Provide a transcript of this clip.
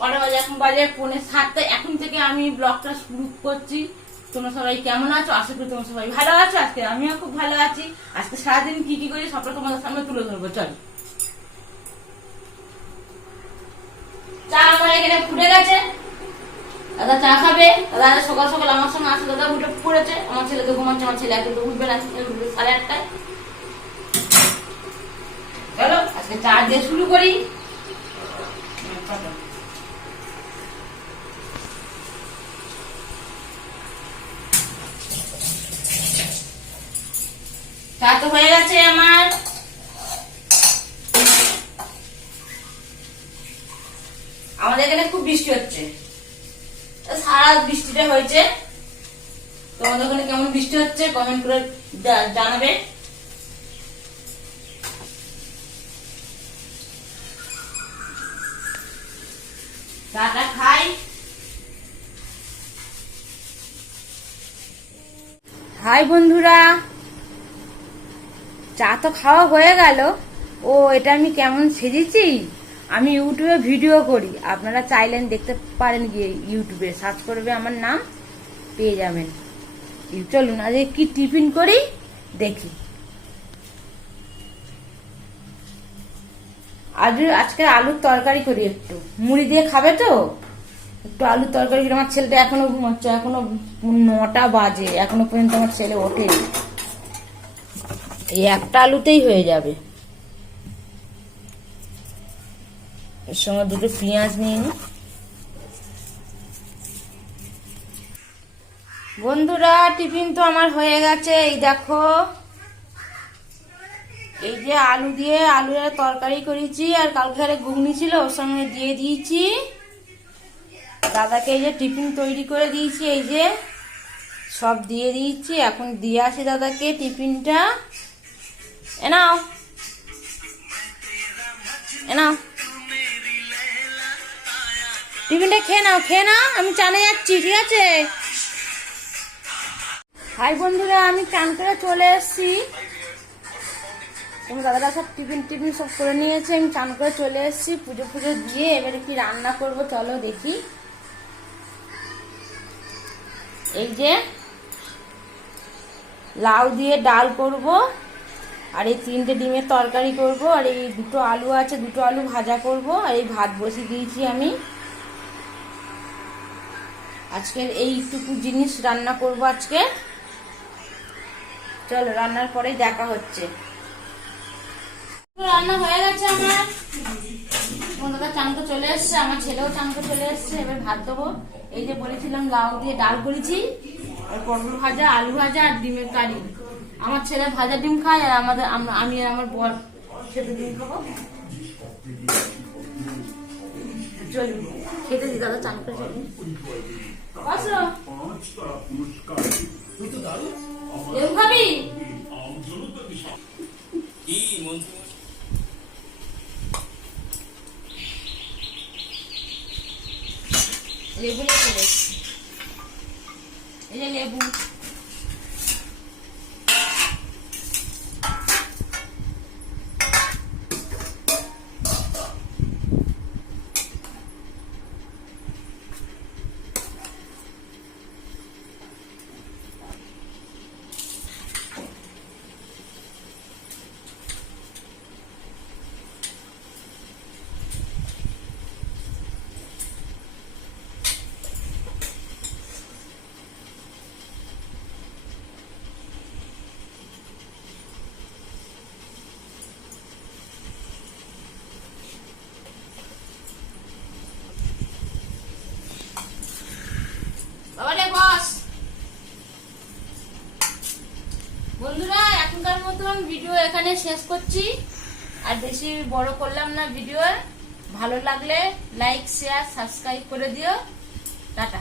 কটা বাজে এখন বাজে পৌনে সাতটা এখন থেকে আমি ব্লগটা শুরু করছি। তোমরা সবাই কেমন আছো? আশা করি তোমরা সবাই ভালো আছো। আজকে আমিও খুব ভালো আছি। আজকে সারাদিন কি কি করি সবটা তোমাদের সামনে তুলে ধরবো। চল। চা আমার এখানে ফুটে গেছে। দাদা চা খাবে? দাদা সকাল সকাল আমার সঙ্গে আসে। দাদা উঠে পড়েছে। আমার ছেলে তো ঘুমাচ্ছে, আমার ছেলে এখন উঠবে না। উঠবে সাড়ে আটটায়। চলো, আজকে চা দিয়ে শুরু করি তো হয়ে গেছে আমার। আমাদের এখানে খুব বৃষ্টি হচ্ছে। সারা বৃষ্টিটা হয়েছে। তোমাদের ওখানে কেমন বৃষ্টি হচ্ছে কমেন্ট করে জানাবে। হাই বন্ধুরা। চা তো খাওয়া হয়ে গেল। ও, এটা আমি কেমন সেজেছি? আমি ইউটিউবে ভিডিও করি। আপনারা চাইলেন দেখতে পারেন গিয়ে ইউটিউবে। সার্চ করবে আমার নাম, পেয়ে যাবেন। চলুন, আজকে কি টিফিন করি? দেখি। আজ, আজকে আলুর তরকারি করি একটু। মুড়ি দিয়ে খাবে তো? একটু আলুর তরকারি করি। আমার ছেলেটা এখনও এখনও নটা বাজে। এখনও পর্যন্ত আমার ছেলে ওঠেনি। এই একটা আলুতেই হয়ে যাবে। এর সঙ্গে দুটো পেঁয়াজ নিয়ে নি। বন্ধুরা, টিফিন তো আমার হয়ে গেছে, এই দেখো। এই যে আলু দিয়ে আলুর তরকারি করেছি, আর কালকে আরে ঘুগনি ছিল, ওর সঙ্গে দিয়ে দিয়েছি। দাদাকে এই যে টিফিন তৈরি করে দিয়েছি, এই যে সব দিয়ে দিয়েছি। এখন দিয়ে আসি দাদাকে টিফিনটা। এ নাও এ নাও টিফিনটা খেয়ে নাও খেয়ে নাও, আমি চানে যাচ্ছি, ঠিক আছে? হাই বন্ধুরা, আমি চান করে চলে এসেছি। তোমার দাদারা সব টিফিন টিফিন সব করে নিয়েছে, আমি চান করে চলে এসেছি, পুজো পুজো দিয়ে এবারে কি রান্না করব, চলো দেখি। এই যে, লাউ দিয়ে ডাল করব। আর এই তিনটে ডিমের তরকারি করব, আর এই দুটো আলু আছে, দুটো আলু ভাজা করব, আর এই ভাত বসিয়ে দিয়েছি আমি। আজকের এইটুকু জিনিস রান্না করব আজকে। চলো, রান্নার পরেই দেখা হচ্ছে। রান্না হয়ে গেছে আমার। বন্ধুরা চাঙ্ক চলে এসছে, আমার ছেলেও চাঙ্ক চলে এসছে, এবার ভাত দেবো। এই যে বলেছিলাম লাউ দিয়ে ডাল করেছি, আর পটল ভাজা, আলু ভাজা, আর ডিমের কারি। আমার ছেলে ভাজা ডিম খায় আর আমাদের আমি আর আমার বর খেতে ডিম খাব। খেতে দাদা খাবি? লেবু লেবু। মতন ভিডিও এখানে শেষ করছি। আর বেশি বড় করলাম না ভিডিও ভালো লাগলে লাইক শেয়ার সাবস্ক্রাইব করে দিও। টাটা।